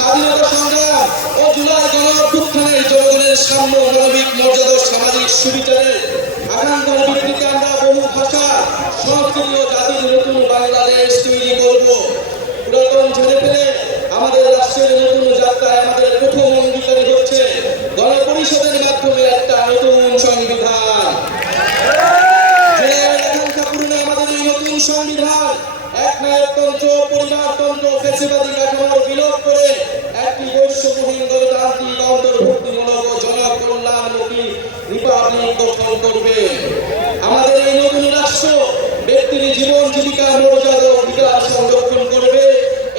স্বাধীনতা সংগ্রাম ও জুলাই গণঅভ্যুত্থানের জনগণের সাম্য সামাজিক সুবিচারের আকাঙ্ক্ষার বহু ভাষা, সংস্কৃতি জাতির নতুন বাংলাদেশ তৈরি করব। পুরাতন ঝেড়ে ফেলে আমাদের রাষ্ট্রের নতুন যাত্রায় আমাদের প্রথম অঙ্গীকারী হচ্ছে গণপরিষদের মাধ্যমে একটা নতুন সংবিধান। সংবিধান এক নায়কতন্ত্র, পরিবারতন্ত্র ফেসিবাদী কাঠামোর বিলোপ করে একটি বৈশ্যমহীন গণতান্ত্রিক অন্তর্ভুক্তিমূলক ও জনকল্যাণমুখী রিপাবলিক গঠন করবে। আমাদের এই নতুন রাষ্ট্র ব্যক্তির জীবন জীবিকা মর্যাদা বিকাশ সংরক্ষণ করবে।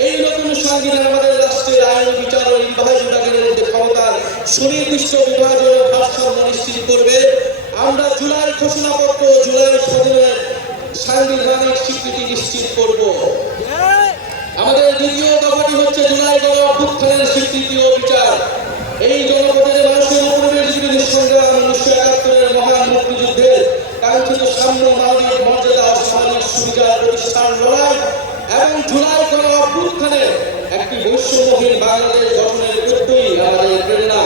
এই নতুন সংবিধান আমাদের রাষ্ট্রের আইন, বিচার ও নির্বাহী মধ্যে ক্ষমতার সুনির্দিষ্ট বিভাজন ভারসাম্য নিশ্চিত করবে। আমরা জুলাই ঘোষণাপত্র জুলাই স্বাধীনের সাংবিধানিক স্বীকৃতি নিশ্চিত করব। গণ অভ্যুত্থানের স্বীকৃতি বিচার। এই জনপদের মানুষের উপরে জীবনের সংগ্রাম উনিশশো একাত্তরের মহান মুক্তিযুদ্ধের কাঙ্ক্ষিত সাম্য মানবিক মর্যাদা ও সামাজিক সুবিধা প্রতিষ্ঠান লড়াই এবং জুলাই গণ অভ্যুত্থানের একটি বৈশ্যমহীন বাংলাদেশ গঠনের প্রত্যয়ই আমাদের প্রেরণা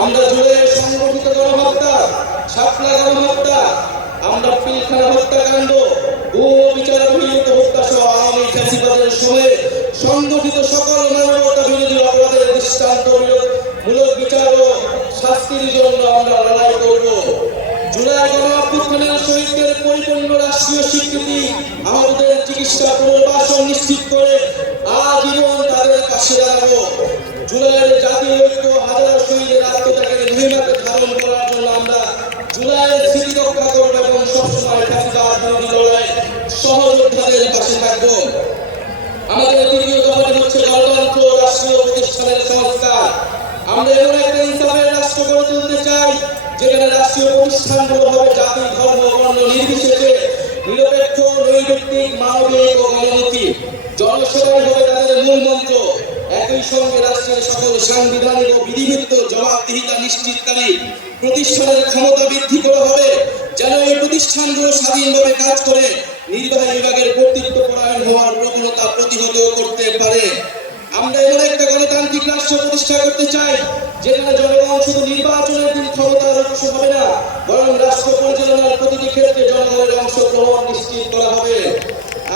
আমরা জুড়ে সংগঠিত গণহত্যা শাপলা গণহত্যা আমরা পিলখানা হত্যাকাণ্ড ভূ বিচার অভিযুক্ত হত্যা সহ আওয়ামী ফ্যাসিবাদের সময়ে সংগঠিত সকল মানবতা বিরোধী অপরাধের দৃষ্টান্ত মূলক বিচার ও শাস্তির জন্য আমরা লড়াই করব। জুলাই গণ অভ্যুত্থানের শহীদদের পরিপূর্ণ রাষ্ট্রীয় স্বীকৃতি আমাদের চিকিৎসা পুনর্বাসন নিশ্চিত করে আজীবন তাদের পাশে দাঁড়াবো জুলাইয়ের জাতীয় ঐক্য, হাজার শহীদের আত্মত্যাগের মহিমাকে ধারণ করার জন্য আমরা জুলাইয়ের স্মৃতি রক্ষা করব এবং সবসময় ফ্যাসিবাদ বিরোধী লড়াই সহযোদ্ধাদের পাশে থাকব। আমাদের তৃতীয় দফাটি হচ্ছে গণতন্ত্র রাষ্ট্রীয় প্রতিষ্ঠানের সংস্কার। ক্ষমতা বৃদ্ধি হবে, যেন এই প্রতিষ্ঠানগুলো স্বাধীনভাবে কাজ করে, নির্বাহী বিভাগের কর্তৃত্ব পরায়ণ হওয়ার প্রবণতা প্রতিহত করতে পারে আমরা এমন একটা গণতান্ত্রিক রাষ্ট্র প্রতিষ্ঠা করতে চাই, যেখানে জনগণ শুধু নির্বাচনের দিন ক্ষমতার অংশ হবে না, বরং রাষ্ট্র পরিচালনার প্রতিটি ক্ষেত্রে জনগণের অংশগ্রহণ নিশ্চিত করা হবে।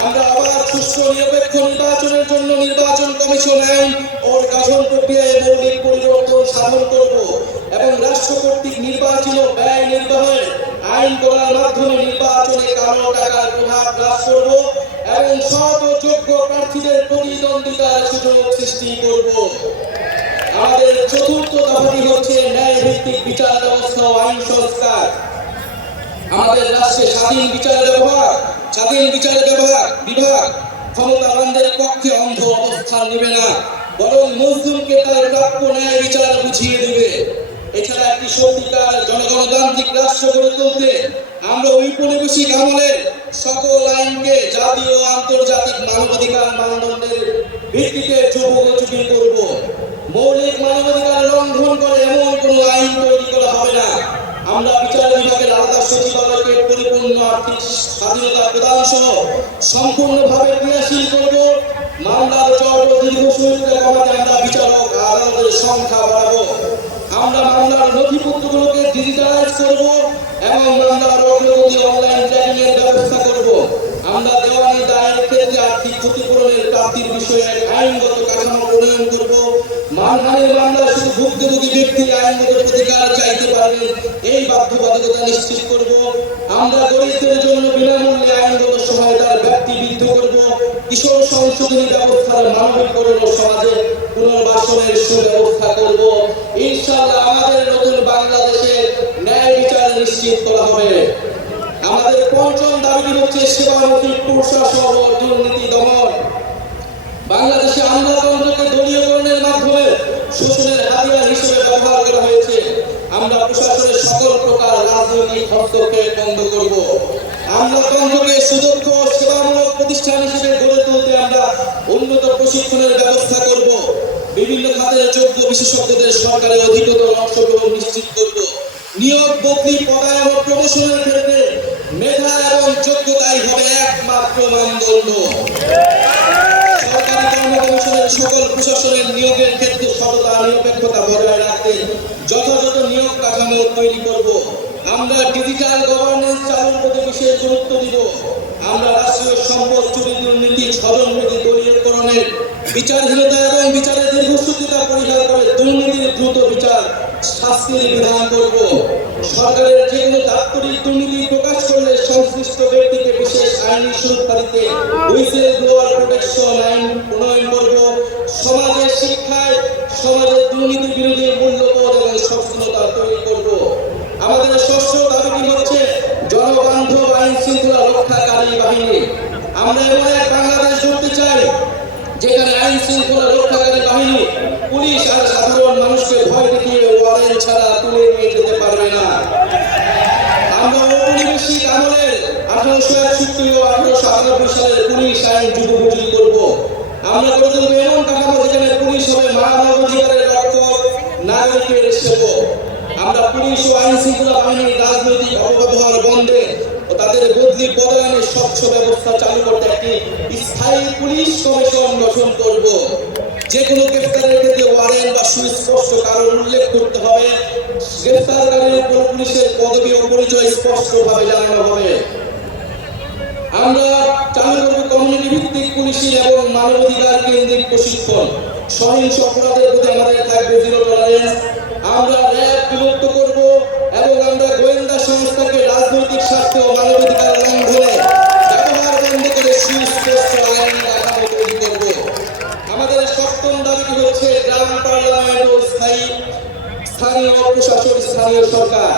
আমরা আবার সুষ্ঠু, নিরপেক্ষ নির্বাচনের জন্য নির্বাচন কমিশন আইন ও গঠন প্রক্রিয়ায় মৌলিক পরিবর্তন সাধন করব এবং রাষ্ট্র কর্তৃক নির্বাচিত ব্যয় নির্বাহে আইন করার মাধ্যমে নির্বাচনে কালো টাকার প্রভাব হ্রাস করব এবং সৎ ও যোগ্য প্রার্থীদের প্রতিদ্বন্দ্বিতার সুযোগ সৃষ্টি করব। আমাদের চতুর্থ দফাটি হচ্ছে ন্যায় ভিত্তিক বিচার ব্যবস্থা ও আইন সংস্কার। আমাদের রাষ্ট্রে স্বাধীন বিচার ব্যবহার, স্বাধীন বিচার ব্যবহার বিভাগ ক্ষমতাবানদের পক্ষে অন্ধ অবস্থান নেবে না, বরং মজলুমকে তার প্রাপ্য ন্যায় বিচার বুঝিয়ে দেবে। এছাড়া একটি সত্যিকার জনগণতান্ত্রিক রাষ্ট্র গড়ে তুলতে আমরা ঔপনিবেশিক আমলের সকল আইনকে জাতীয় আন্তর্জাতিক মানবাধিকার মানদণ্ডের ভিত্তিতে যুগোপযোগী করব মৌলিক মানবাধিকার লঙ্ঘন করে এমন কোনো আইন তৈরি করা হবে না আমরা বিচার বিভাগের আলাদা সচিবালয়কে পরিপূর্ণ আর্থিক স্বাধীনতা প্রদান সহ সম্পূর্ণভাবে ক্রিয়াশীল করব। মামলার চট ও দীর্ঘ কমাতে আমরা বিচারক আদালতের সংখ্যা বাড়াবো। আমরা মামলার নথিপত্রগুলোকে ডিজিটালাইজ করব এবং মামলার অগ্রগতি অনলাইন ট্র্যাকিং এর ব্যবস্থা করব। আমরা দেওয়ানি দায়ের ক্ষেত্রে আর্থিক ক্ষতিপূরণের প্রাপ্তির বিষয়ে আইনগত কাঠামো প্রণয়ন করব। মানহানির মামলা শুধু ভুক্তভোগী ব্যক্তি আইনগত প্রতিকার চাইতে পারবেন এই বাধ্যবাধকতা নিশ্চিত করব। আমরা গরিবদের জন্য বিনামূল্যে আইনগত সহায়তার ব্যক্তি বৃদ্ধ করব। কিশোর সংশোধনী ব্যবস্থার মানবিকরণ ও সমাজে পুনর্বাসনের সুব্যবস্থা করব। ইনশাআল্লাহ আমাদের নতুন বাংলাদেশে ন্যায় বিচার নিশ্চিত করা হবে। আমাদের পঞ্চম দাবি হচ্ছে সেবামুখী প্রশাসন ও দুর্নীতি দমন। বাংলাদেশে আমলাতন্ত্রকে দলীয়করণের মাধ্যমে শোষণের হাতিয়ার হিসেবে ব্যবহার করা হয়েছে আমরা প্রশাসনের সকল প্রকার রাজনৈতিক হস্তক্ষেপ বন্ধ করব সুদক্ষ সেবামূলক প্রতিষ্ঠান হিসেবে গড়ে তুলতে আমরা উন্নত প্রশিক্ষণের ব্যবস্থা করব। বিভিন্ন খাতের যোগ্য বিশেষজ্ঞদের সরকারের অধিকতর অংশগ্রহণ নিশ্চিত করব। নিয়োগ, বদলি, পদায়ন ও প্রমোশনের ক্ষেত্রে মেধা এবং যোগ্যতাই হবে একমাত্র মানদণ্ড। সরকারি কর্মকমিশনের সকল প্রশাসনের নিয়োগের ক্ষেত্রে সততা, নিরপেক্ষতা বজায় রাখতে যথাযথ নিয়োগ কাঠামো তৈরি করব। আমরা ডিজিটাল গভর্নেন্স চালুর প্রতি বিশেষ গুরুত্ব দিব আমরা রাষ্ট্রীয় সম্পদ চুরি দুর্নীতি স্বজনপ্রীতি দলীয়করণের বিচারহীনতা এবং বিচারের দীর্ঘসূত্রতা পরিহার করে দুর্নীতির দ্রুত বিচার শাস্তির বিধান করব সরকারের দাপ্তরিক দুর্নীতি প্রকাশ করলে সংশ্লিষ্ট ব্যক্তিকে বিশেষ আইনি সুরক্ষা দিতে হুইসেল ব্লোয়ার প্রোটেকশন আইন প্রণয়ন করব। সমাজের শিক্ষায়, সমাজের দুর্নীতি বিরোধী মূল্যবোধ এবং সচেতনতা তৈরি করব। আমাদের ষষ্ঠ দাবিটি হচ্ছে? জনবান্ধব আইন শৃঙ্খলা রক্ষাকারী বাহিনী। আমরা এমন এক বাংলাদেশ গড়তে চাই, যেখানে আইন শৃঙ্খলা রক্ষাকারী বাহিনী পুলিশ আর সাধারণ মানুষকে ভয় দেখিয়ে ওয়ারেন্ট ছাড়া তুলে নিয়ে যেতে পারবে না আমরা ঔপনিবেশিক আমলের করব। আমরা করে একটি স্থায়ী পুলিশ কমিশন গঠন করব। যে ওয়ারেন্ট বা উল্লেখ করতে হবে। গ্রেফতারকারীর উপর পুলিশের পদবি ও পরিচয় স্পষ্টভাবে জানানো হবে। আমরা চালু করব কমিউনিটি ভিত্তিক পুলিশি এবং মানবাধিকার কেন্দ্রিক প্রশিক্ষণ। সহিংস অপরাধের প্রতি আমাদের থাকবে জিরো টলারেন্স আমরা র্যাব বিভক্ত করব এবং আমরা গোয়েন্দা সংস্থাকে রাজনৈতিক স্বার্থে ও মানবাধিকার লঙ্ঘনে ব্যবহার বন্ধ করে আইন করব। আমাদের সপ্তম দাবিটি হচ্ছে গ্রাম পার্লামেন্ট ও স্থায়ী স্থানীয় প্রশাসন স্থানীয় সরকার।